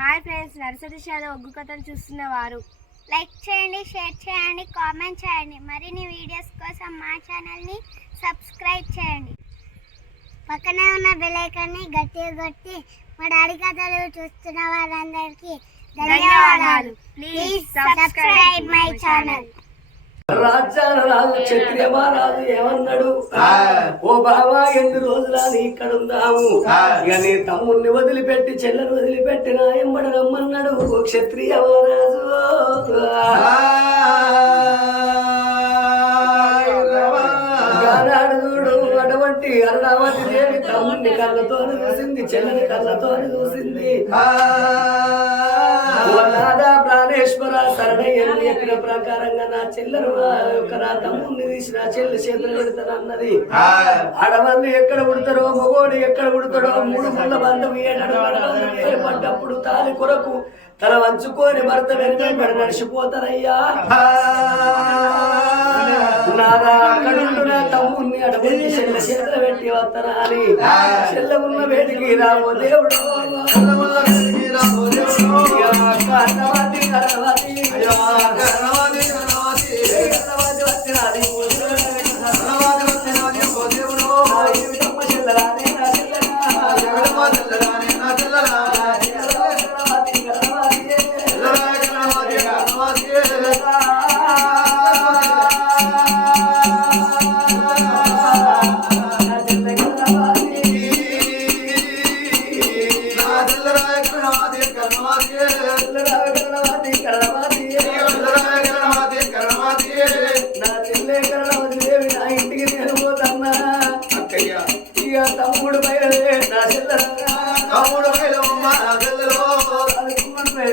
Hi friends, nursery shallow ఒగ్గు కథలు చూస్తున్నవారు like చేయండి, share చేయండి, కామెంట్ చేయండి. మరిన్ని వీడియోస్ కోసం మా ఛానల్ని సబ్స్క్రైబ్ చేయండి. పక్కనే ఉన్న బెల్ ఐకాన్ని గట్టిగా కొట్టి మా డాడీ కథలు చూస్తున్న వారందరికీ ధన్యవాదాలు. Please subscribe my channel. రాజు క్షత్రియ మహారాజు ఏమన్నాడు? ఓ బావా, ఎన్ని రోజులా నీ ఇక్కడ ఉందాము, ఇక నీ తమ్ముడిని వదిలిపెట్టి చెల్లెని వదిలిపెట్టి నా ఎంబడి రమ్మన్నాడు ఓ క్షత్రియ మహారాజు. చూడు, అటువంటి అరుణావతి దేవి తమ్ముడిని కళ్ళతో చూసింది, చెల్లెని కళ్ళతో చూసింది. ప్రాణేశ్వర శరణయ్యను చెప్పిన ప్రకారంగా నా చెల్లెను నా తమ్ముడిని తీసి నా చెల్లి చేతులు పెడతానన్నది. ఆడవాళ్ళు ఎక్కడ పుడతారో, మగోడు ఎక్కడ పుడతాడో, 3 ముళ్ళ బంధం ఏర్పడ్డప్పుడు తాలి కొరకు తల వంచుకొని భర్త వెనుకబడి నడిచిపోతారయ్యా. నాదా అక్కడుండు నా తమ్ముడిని అడబెట్టి చెల్ల చేతులు పెట్టి వస్తారా అని చెల్ల ఉన్న వేడికి రావో దేవుడు. తమ్ముడు బయలుదే నా చెల్లె, తమ్ముడు బయలు నా చెల్లెలో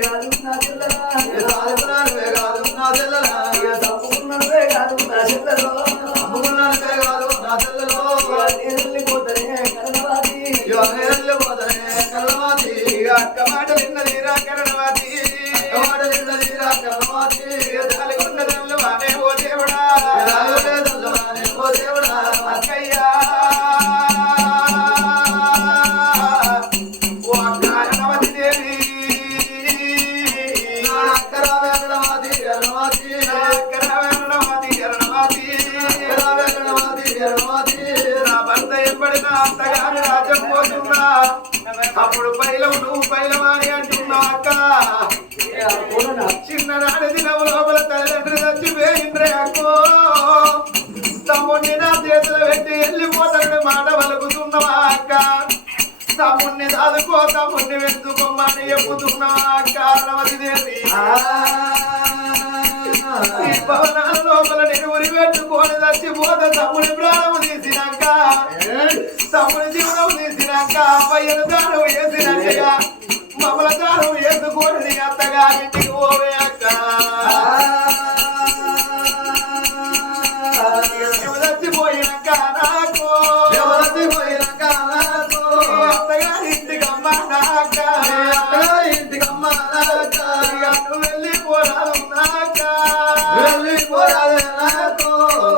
కాదు నా చెల్లెలా, కాదు నా చెల్లెలా, తప్పుకున్నవే కాదు నా చెల్లెలో, తప్పుకున్నవే కాదు నా చెల్లెలో. వెళ్ళిపోతానే కరణవాది, వెళ్ళిపోతానే కరణవాది. అక్క మాట విన్నదిరా కరణవాది, అక్క మాట విన్నదిరా కరణవాది. దాలిగున్నదల్లు అనే ఓ దేవుడా, ఓ దేవుడా. అక్కయ్యా అంతగాని రాజ్యం పోతున్నా, అప్పుడు పైలం నువ్వు పైలవాణి అంటున్నావు అక్క. చిన్ననాటి దినం లోపల తల్లిదండ్రులు చచ్చిపోయిండ్రే అక్కో. తమ్ముడిని నా చేతులు పెట్టి వెళ్ళిపోతాడు మాట వలుకుతున్నావా అక్క. తమ్ముడిని దాదుకో, తమ్ముడిని వెతుకోమని చెప్పుతున్నావా అక్క. నవతిదేవి ఈ భవనాల లోపల నేను ఉరి పెట్టుకొని చచ్చిపోతా. తమ్ముడి ప్రాణము తీసినాక, తమ్ముడి జీవనం తీసినాక, అమ్మయ్యను దానం వేసినట్టుగా మమ్మల దానం వేసుకొని అత్తగా ఇంటికి పోవే అక్క. చచ్చిపోయినాక నాకు, చచ్చిపోయినాక నాకు అత్తగా ఇంటికమ్మ నాక, ఇంటికమ్మ నాక. నువ్వు వెళ్ళిపోరాదు నాక, వెళ్ళిపోరాదు నాకు.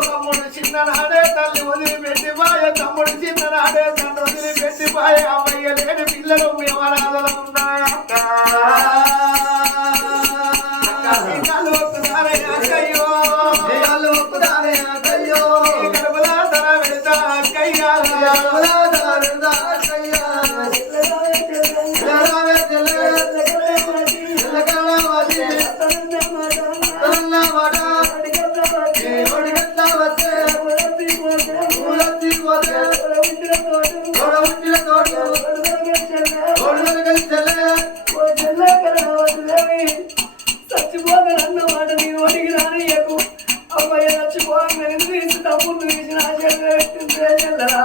తమ్ముడు చిన్ననాడే తల్లి వదిలిపెట్టి పాయ, తమ్ముడు చిన్ననాడే తండ్రి వదిలిపెట్టి పాయ. అమ్మయ్య లేని పిల్లలు మేమనాథలు ఉన్నాయక్క. కళ్ళు ఒక్కుదారే అక్కయ్యో, కళ్ళు ఒక్కుదారే అక్కయ్యో. కడుపులా తల పెడతా అక్కయ్యా, కడుపులా తల పెడతా అక్కయ్యా. చచ్చిపోతానన్నమాట నేను ఒడికి రానియకు. అమ్మాయి చచ్చిపోవాలి తీసి తమ్ముడు తీసి నా చెల్లె పెట్టిందే చెల్లరా.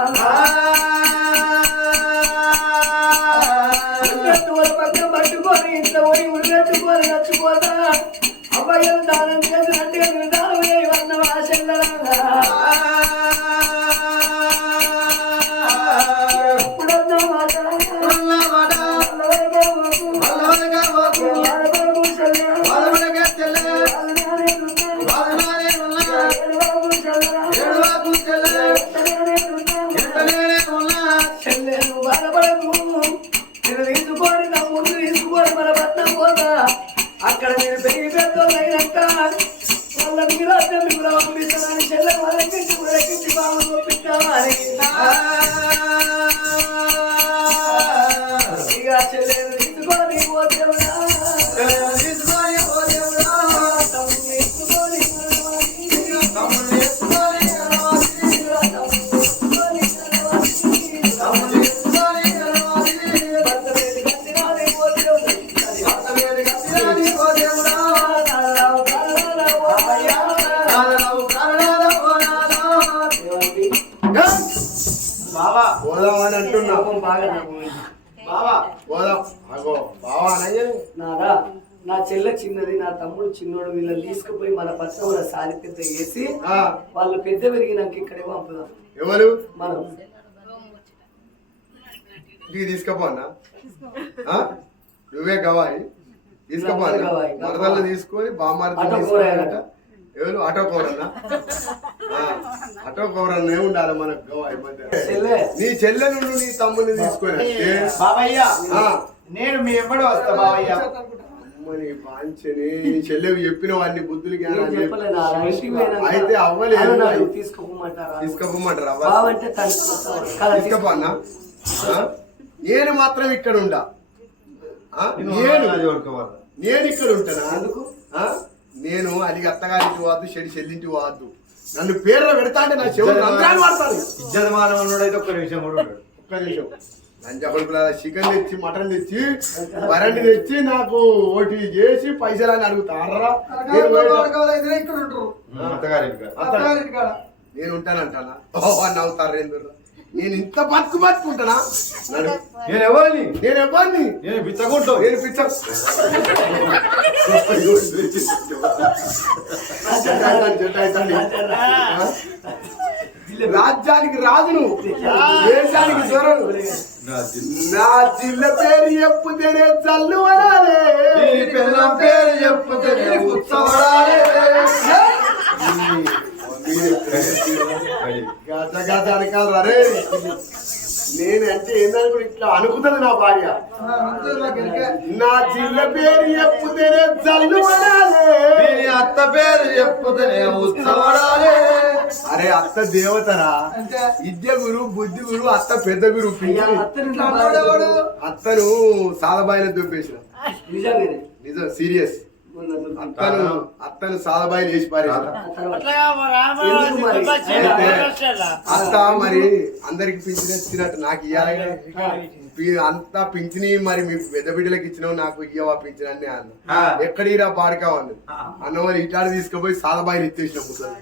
పక్కన పట్టుకొని ఇంట్లో ఒడి ఉడిపెట్టుకొని చచ్చిపోతా. అమ్మాయి దానం చేసినట్టుగా నేను దానం వేయవన్న మా చెల్లరా. చెల్లెను బాధపడకు, నేను తీసుకోండి, నా ముందు తీసుకోండి. మన పోతా అక్కడ మీరు పెరిగి పెద్దోళ్ళైనాక వాళ్ళ మీద మీరు పంపిస్తానని చెల్లె వాళ్ళకి బాగా పంపిస్తామని ఇక చెల్లెలు తీసుకొని పోతేవునా పోదామని అంటున్నా నాదా నా చెల్లె చిన్నది నా తమ్ముడు చిన్నోడు వీళ్ళని తీసుకుపోయి మన పచ్చవుల సారి పెద్ద వేసి వాళ్ళు పెద్ద పెరిగినాక ఇక్కడే పంపుదాం. ఎవరు మనం తీసుకపోనా నువ్వే గవాయి తీసుకపోనా వరదల్లో తీసుకొని బామ్మారి ఎవరు ఆటో కౌరన్నా ఆటో కౌరన్నే ఉండాలి మనకు గవాయి నీ చెల్లె నుండి నీ తమ్ముడిని తీసుకొని బాబయ్య నేను మీ ఎప్పుడు వస్తా బాబయ్య నీ పాంచని నీ చెల్లెవి చెప్పిన వాడిని బుద్ధులు అయితే అవ్వలేదు తీసుకోమంటారా తీసుకోపన్నా నేను మాత్రం ఇక్కడ ఉండా నేను ఇక్కడ ఉంటానా అందుకు నేను అది అత్తగారింటి వాద్దు చెల్లింటి వాద్దు నన్ను పేర్లో పెడతా అంటే నా చెవులు రంధ్రాలు వాడతాను ఇజ్జతమానవుడు ఒక్క నిమిషం లంచపడుకుల చికెన్ తెచ్చి మటన్ తెచ్చి వరండి తెచ్చి నాకు ఓటీ చేసి పైసలని అడుగుతారా నేను ఉంటానంటానా నవ్వుతారు ఎందుకు నేను ఇంత బతుకుంటానా నేను ఎవరిని నేను పిచ్చకుంటావు నేను పిచ్చ రాజ్యానికి రాజును దేశానికి దొరను నా జిల్ల పేరు చెప్పుతేనే చల్లు వరాలే పిల్లం పేరు చెప్పుతేనే ఉత్సవడాలే గజానికి కాదు రే నేనంటే ఏందనుకో ఇట్లా అనుకుతుంది నా భార్య నా జిల్ల పేరు చెప్పుతేనే చల్లు వరాలే అత్త పేరు చెప్పుతేనే ఉత్సవడాలే అరే అత్త దేవతరా విద్య గురు బుద్ధి గురు అత్త పెద్ద గురు అత్తను సాదబాయిన దొబ్బేసిన నిజం సీరియస్ అత్తను సాదబాయిని వేసి పారేసిన అత్త మరి అందరికి పింఛనిచ్చినట్టు నాకు ఇవ్వాలి అంతా పింఛని మరి మీ పెద్ద బిడ్డలకు ఇచ్చినావు నాకు ఇయ్యవా పింఛన్ అని అన్న ఎక్కడిరా పాడుకావని అన్న వాళ్ళు ఇటాడు తీసుకుపోయి సాదబాయిని ఎత్తేసిన ముసలి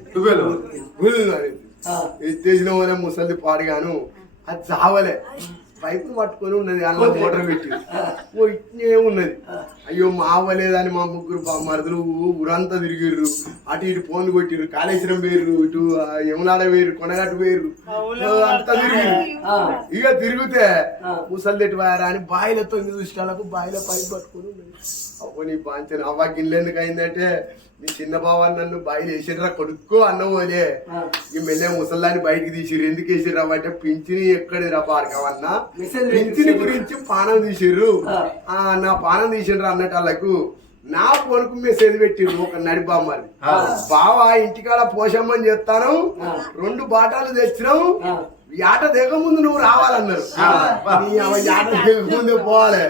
ఎత్తేసిన వాళ్ళే ముసలి పాడుగాను అది చావలే పైపులు పట్టుకొని ఉన్నది అన్న మోటార్ పెట్టి ఇట్నే ఉన్నది అయ్యో మా అవ్వలేదని మా ముగ్గురు మరుదులు ఊరంతా తిరిగిర్రు అటు ఇటు ఫోన్లు కొట్టిర్రు కాళేశ్వరం వేర్రు ఇటు యమునాడ వేరు కొనగట్టు వేర్రు అంతా తిరిగిర్రు ఇక తిరిగితే ముసలిదెట్టు వారా అని బాయిల 9 దృష్టాలకు బాయిల పైపు పట్టుకొని ఉన్నది అవ్వ నీ పాంచని అవ్వ గిల్లెందుకు అయిందంటే నీ చిన్న బావాన్ని నన్ను బాయిలు వేసిర్రా కొడుక్కో అన్నవోలే ఈ మెల్లె ముసల్లాన్ని బయటికి తీసిర్రు ఎందుకు వేసిర్రా అంటే పింఛని ఎక్కడిరా పాడకావన్నా పింఛని గురించి పానం తీసిర్రు నా పానం తీసిండ్రు అన్నట్టు వాళ్ళకు నా పొనుకు మెసేజ్ పెట్టిర్రు ఒక నడి బామ్మని బావా ఇంటికాడ పోషమ్మని చెప్తాను 2 బాటాలు తెచ్చినావు యాట దిగ ముందు నువ్వు రావాలన్నారు యాట దిగ ముందు పోవాలి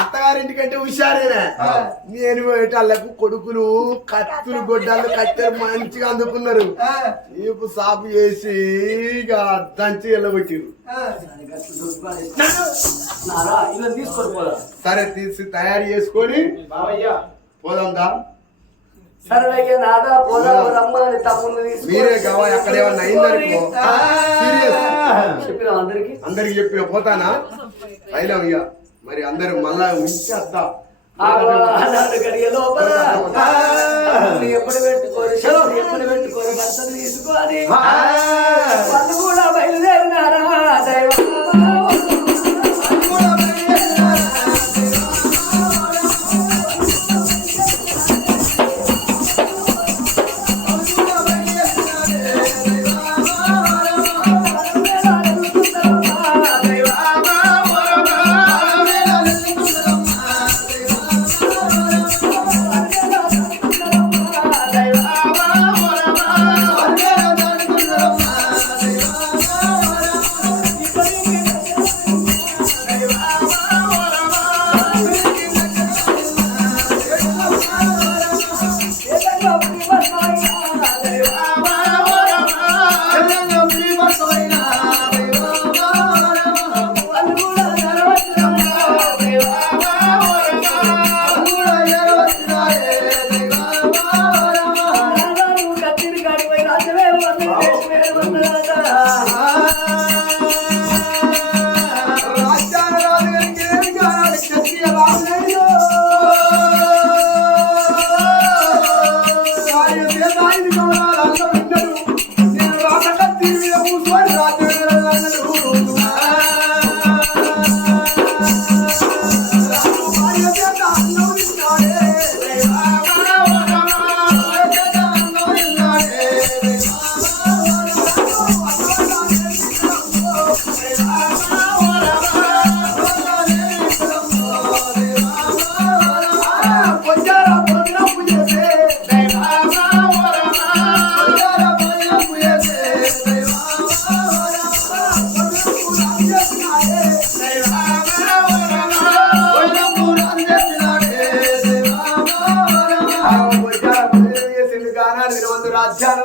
అత్తగారింటికంటే హుషారేనా నేను వాళ్ళకు కొడుకులు కత్తులు గొడ్డలు కత్తెరు మంచిగా అందుకున్నారు నీకు సాపు చేసి ఇక దంచి వెళ్ళబెట్టిరు సరే తీసి తయారు చేసుకొని పోదాందా సరళయ్య నాదా పోదాం రమ్మని తమ్ముని మీరే కావాలి అక్కడ ఏమన్నా అయిందనుకో చెప్పిన అందరికి చెప్పిన పోతానా అయినా ఇక మరి అందరు మళ్ళా ఉంచేస్తా గడియ లోపల ఎప్పుడు పెట్టుకోరు భర్తను తీసుకోవాలి వాళ్ళు కూడా బయలుదేరినారా దైవం కత్తిని కాడిపోయి రాజవేరు వందలు దేశవేరు వందలట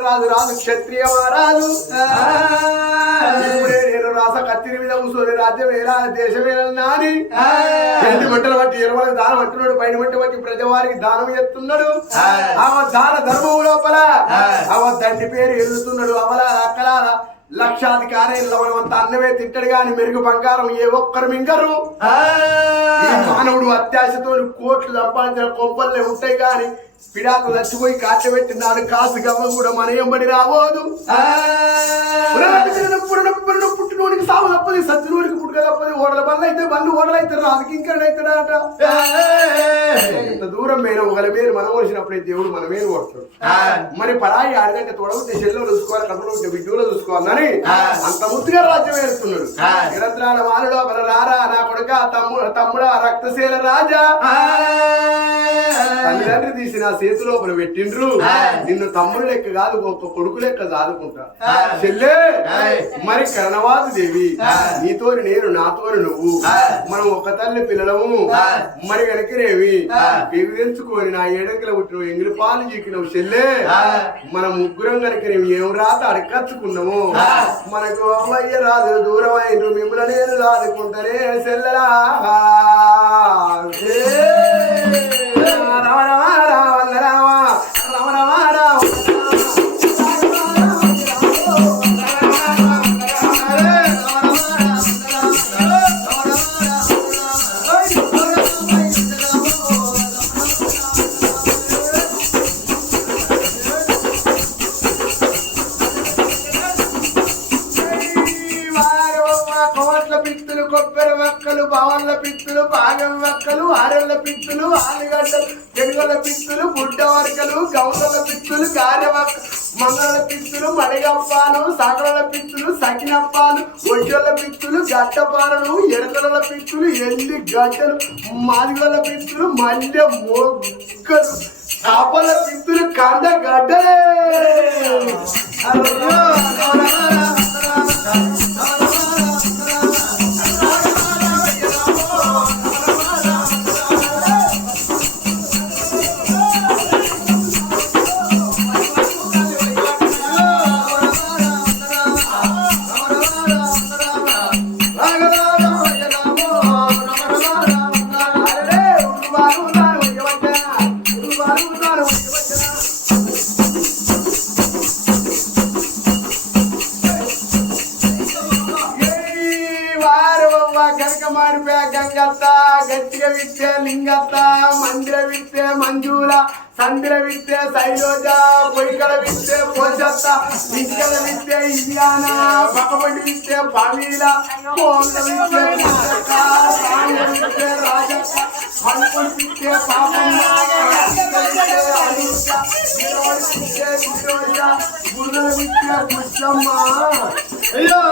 రాజు రాజు క్షత్రియ మహారాజు నేను రాస కత్తిరి మీద కూర్చొని రాజ్యం ఏలా దేశం ఏలన్నా అని ఎన్ని మంటలు బట్టి ఇరవై దానం అంటున్నాడు పైన మంట బట్టి ప్రజవారికి దానం చేస్తున్నాడు ఆమె దాన ధర్మం లోపల ఆమె తండ్రి పేరు ఎదుగుతున్నాడు అవల అక్కల లక్షాధికారి అంత అన్నమే తింటాడు గాని మెరుగు బంగారం ఏ ఒక్కరు మింగరు మానవుడు అత్యాశతో కోట్లు సంపాదించిన కొంపల్లే ఉంటాయి గాని పిడాకు లచ్చిపోయి కాచబెట్టినాడు కాసు గవ్వ కూడా మన ఎంబడి రాబోదు పుట్టినోడికి సాగు తప్పది సజ్జనోడికి పుట్టుక తప్పది ఓడల బండ్లు అయితే బండ్లు ఓడలు అయితే రాజుకి ఇంకడైతాడట ఇంత దూరం మేన ఒకరి మేలు మనం వచ్చినప్పుడే దేవుడు మన మేలు కొడతాడు మరి పరాయి ఆడదంటే తొడవుతే చెల్లెలు చూసుకోవాలి కడుపులో ఉంటే బిడ్డలో చూసుకోవాలని అంత ముద్దుగా రాజ్యం వేస్తున్నాడు నిరంతరాల మానుడు మన రారా నా కొడుక తమ్ముడా రక్తశీల రాజా తల్లిదండ్రి తీసిన చేతి లోపల పెట్టిండ్రు నిన్ను తమ్ముడు లెక్క కాదు ఒక కొడుకు లెక్క చాదుకుంటా చెల్లే మరి కరణవాదు దేవి నీతోని నేను నాతోని నువ్వు మనం ఒక తల్లి పిల్లలము మరి కనుకనేవి పెగు తెంచుకొని నా ఏడంకిల పుట్టినవు ఎంగిలి పాలు చీకినవు చెల్లే మన ముగ్గురం కనుకనేవి ఏం రాత అడకచ్చుకున్నాము మనకు అమ్మయ్య రాదు దూరం అయిన మిమ్మల్ని నేను రాదుకుంటానే చెల్లెలా రామ రామ రామ రామ రామ రామ రామ కొబ్బరి వక్కలు బావన్ల పిత్తులు బాగం వక్కలు ఆరెళ్ల పిత్తులు ఆలుగడ్డలు ఎనుగల పిత్తులు బుడ్డ వరకలు గౌరల పిత్తులు గారెవక్క మంగళ పిత్తులు మడిగప్పాలు సగల పిత్తులు సకినప్పాలు ఒడ్డల పిత్తులు గట్టపారలు ఎడతల పిత్తులు ఎల్లి గడ్డలు మాదిగల పిత్తులు మల్లె మొగ్గలు చేపల పిత్తులు కంద గడ్డలే గట్టిగా విత్తే లింగత్త మందిర విత్తే మంజూల సందిర విత్తే శైలోజ పొయ్యికల విత్తే పోషత్త ఇంటికల విత్తే ఇలియాన పక్కబడి విత్తే పమీల కోళ్ళ విత్తే విత్తే రాజక్క మనుకులు విత్తే పాపమ్మ విత్తే గురుల విత్తే పుష్పమ్మ అయ్యో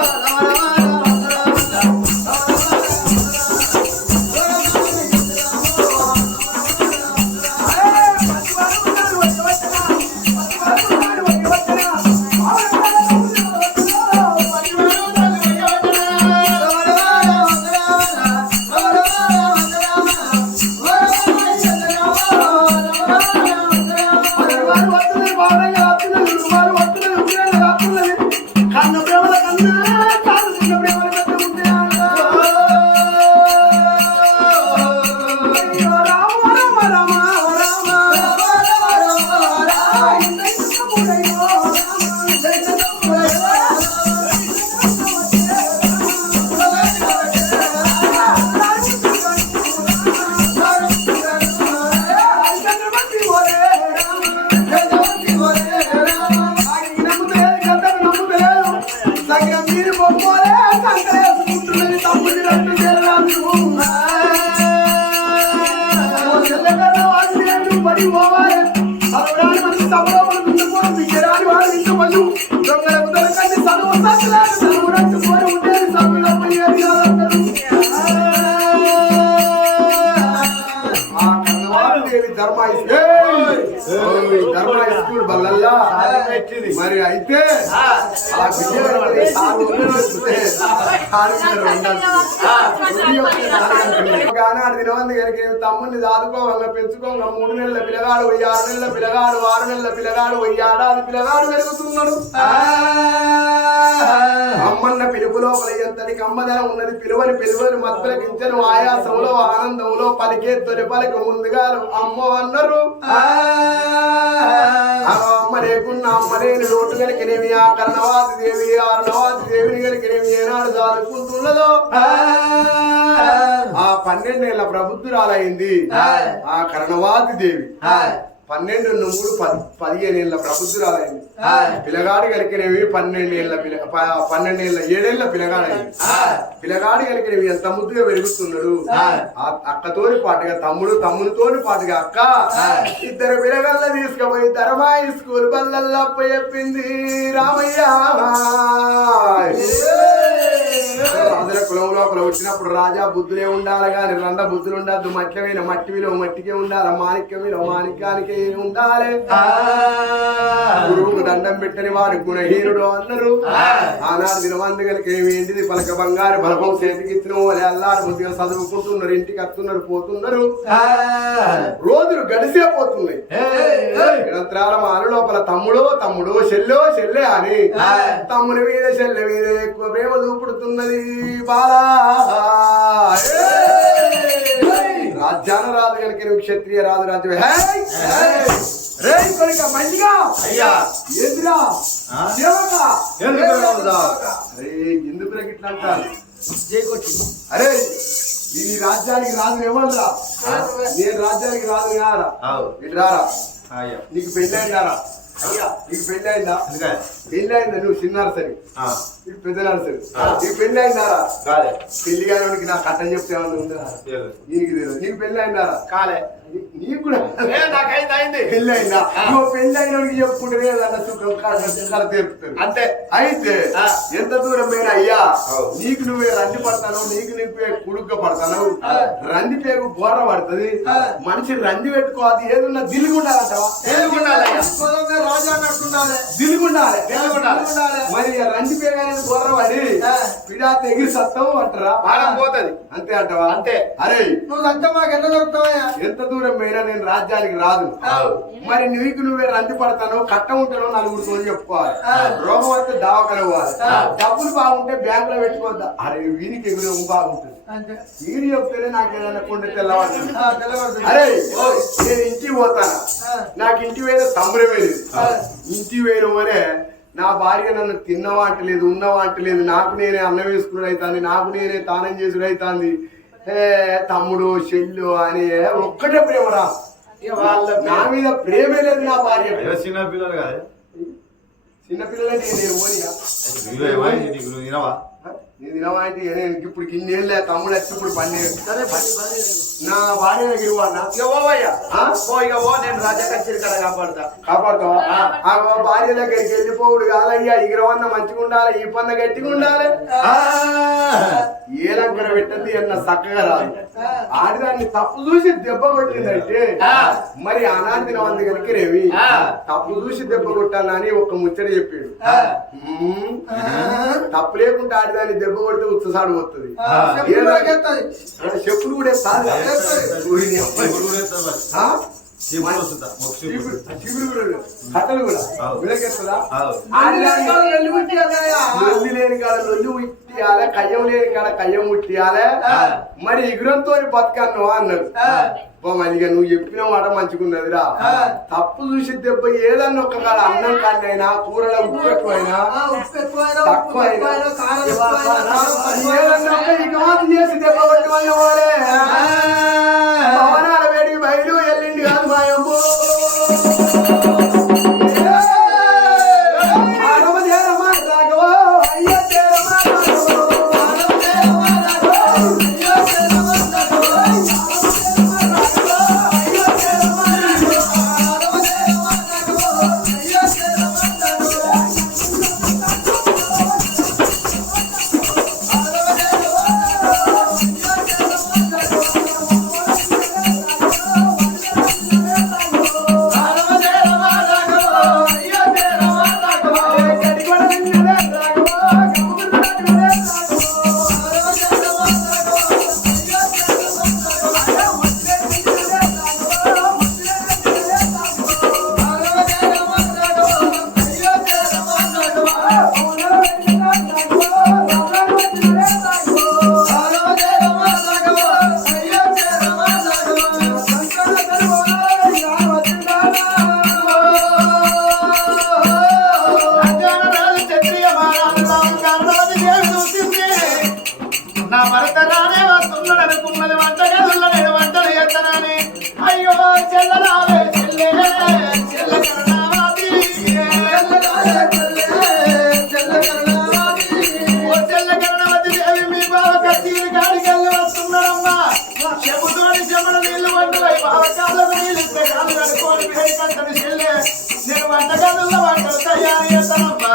కన్న ప్రేమల కన్నా పడి పోవాలి అలవరాని మనకి సభలో మనం బిడ్డరాని వాడు ఇంత పశు దొంగలకు దొరకండి చదువు సత్తులాడు చదువునట్టు పోయి ఉండేది సభలో పోయేది కాదంటారు ధర్మ స్కూల్ బల్లల్లా మరి అయితే ఆ దినవంది కనుక తమ్ముడిని దాదుకోవాలి పెంచుకోగా 3 నెలల పిల్లగాడు 6 నెలల పిల్లగాడు 6 నెలల పిల్లగాడు 1 ఏడాది పిల్లగాడు పెరుగుతున్నాడు అమ్మన్న పిలుపు లోపల ఎంతటికి అమ్మదనం ఉన్నది పిలువని మత్తులకించను ఆయాసంలో ఆనందంలో పలికే తొలి పలిక ముందుగా అమ్మ అన్నారు అమ్మ లేకున్నా అమ్మ లేని లోటు కలిగినవి ఆ కర్ణవాది దేవి అరుణవాది దేవిని కలిగినవి ఏనాడు దాదుకుంటున్నదో ఆ 12 ఏళ్ల ప్రబుద్ధురాలైంది ఆ కర్ణవాది దేవి 12 నుండి 15 ఏళ్ల ప్రబుద్ధురాలైంది పిల్లగాడు కలిగినవి 12 ఏళ్ల 7 ఏళ్ల పిల్లగాడైంది పిల్లగాడు కలిగినవి ఎంత ముద్దుగా పెరుగుతున్నాడు అక్కతోని పాటుగా తమ్మునితోని పాటుగా అక్క ఇద్దరు పిల్లగల్ల తీసుకుపోయి ధర్మాయి స్కూల్ బల్లల్లప్ప చెప్పింది రామయ్య రాజుల కులం లోపల వచ్చినప్పుడు రాజా బుద్ధులే ఉండాలి కానీ రండ బుద్ధులు ఉండద్దు మట్టిమైన మట్టి విలువ మట్టికే ఉండాలి మాణిక్యం విలువ మాణిక్యానికే ఉండాలి గురువుకు దండం పెట్టని వాడు గుణహీనుడు అన్నారు ఆనాడు దినవంది కలిగి ఏంటిది పలక బంగారు బలపం చేతికి ఇచ్చిన వాళ్ళు అల్లారు బుద్ధిగా చదువుకుంటున్నారు ఇంటికి వస్తున్నారు పోతున్నారు రోజులు గడిసే పోతున్నాయి నిరంతరాల మాన లోపల తమ్ముడు చెల్లె అని తమ్ముని మీద చెల్లె మీద ఎక్కువ ప్రేమ చూపుడుతున్నది బాలా రాజ్యాన రాదు కనుక క్షత్రియ రాజు రాజ్యం మంచిగా అయ్యా ఏందిరా ఎందుకు ఇట్లా అంటారు అరే ఈ రాజ్యానికి రాజు ఎవరురా నేను రాజ్యానికి రాజు కారా ఇటు రారా నీకు పెళ్ళైందారా నీకు పెళ్ళైందా పెళ్ళైందా నువ్వు చిన్నారు సరే ఇటు పెద్దనాడు సరే నీకు పెళ్ళైందారా పెళ్లి కానికి నాకు కట్టని చెప్తే ఏమన్నా ఉందా నీకు తెలియదు నీకు పెళ్ళైందారా కాలే నీకు కూడా పెళ్ళైందా నువ్వు పెళ్ళైనకి చెప్పుకుంటే తీరుతుంది అంతే అయితే ఎంత దూరం పోయినా అయ్యా నీకు నువ్వే రంది పడతాను నీకు నువ్వే కుడుగ్గా పడతాను రంది పేగు బోర్ర పడుతుంది మనిషి రంది పెట్టుకోవాలి ఏదన్నా దిల్లుగుండాలంటావా రాజా అన్నట్టుండాలి దిల్లుగుండాలి మరి రంది పేగు అనేది బోర్ర పడి పిడా తెగిరి సత్తావు అంటారా పోతుంది అంతే అంటావా అంతే అరే నువ్వు అంతా మాకు ఎంత దొరుకుతావా ఎంత దూరం పోయినా నేను రాజ్యానికి రాదు మరి నీకు నువ్వే రంది పడతాను కట్ట ఉంటానో 4 తోని చెప్పుకోవాలి రోగం వస్తే దవాఖాన పోవాలి డబ్బులు బాగుంటే బ్యాంకులో పెట్టుకోవద్దా అరే వీనికి ఎగురు బాగుంటుంది వీడి చెప్తేనే నాకు ఏదైనా కొండ తెల్లవాడు అరే నేను ఇంటికి పోతాను నాకు ఇంటి వేరే సంబరం లేదు ఇంటి వేరు అనే నా భార్య నన్ను తిన్నవా అంటలేదు ఉన్నవా అంటలేదు నాకు నేనే అన్నం వేసుకుని అవుతుంది నాకు నేనే తానం చేసుడు అవుతుంది తమ్ముడు చెల్లు అని ఒక్కటే ప్రేమరా నా మీద ప్రేమే లేదు నా భార్య చిన్నపిల్లలు కాదు చిన్నపిల్లలంటే నేను ఓనియా నేను తినవా అంటే నేను ఇప్పుడు ఇన్నేళ్ళే తమ్ముడు వచ్చి ఇప్పుడు 12 నా భార్య నేను రాజా కచేరి కదా కాపాడుతావా భార్య దగ్గరికి వెళ్ళిపోవుడు కాదయ్యా ఇగిరవన్న మంచిగా ఉండాలి ఈ పన్న గట్టిగా ఉండాలి ఏ లంకర పెట్టద్ది అన్న చక్కగా రాదు ఆడిదాన్ని తప్పు చూసి దెబ్బ కొట్టిందంటే మరి ఆనాడు తినవంది కనుక రేవి తప్పు చూసి దెబ్బ కొట్టాలని ఒక ముచ్చట చెప్పాడు తప్పు లేకుండా ఆడిదాన్ని దెబ్బ కొడితే ఉత్సాహం వస్తుంది చెప్పులు కూడా కట్టలు కూడా విలకెత్తదా లొల్లి లేని కాడ లొల్లి ఉట్టియాలే కయ్యం లేని కాడ కయ్యం ఉట్టియాలే మరి ఎగురంతో బతకన్ను అన్నాడు మళ్ళీ నువ్వు చెప్పిన మాట మంచిగున్నదిరా తప్పు చూసి దెబ్బ ఏదన్నా ఒక్క కాడ అన్నం కాడైనా కూరలో ఉప్పు ఎక్కువైనా తక్కువైనా చేసి దెబ్బ కొట్టి వాళ్ళే భవనాల వేడికి బయలు వెళ్ళింది కాదు మాయమ్మ చెల్లరావే చెల్లె చెల్ల కరుణావతి ఓ చెల్ల కరుణావతి దేవి మీ బావ కత్తిని కాడికెళ్ళి వస్తున్నాడమ్మా చెబుతోని చెమడ నీళ్లు వంటలై బావకాలకు నీళ్ళు ఇస్తే కాళ్ళు కడుక్కొని వేయి కంటని చెల్లె నేను వంటగదుల్లో వంటలు తయారు చేస్తానమ్మా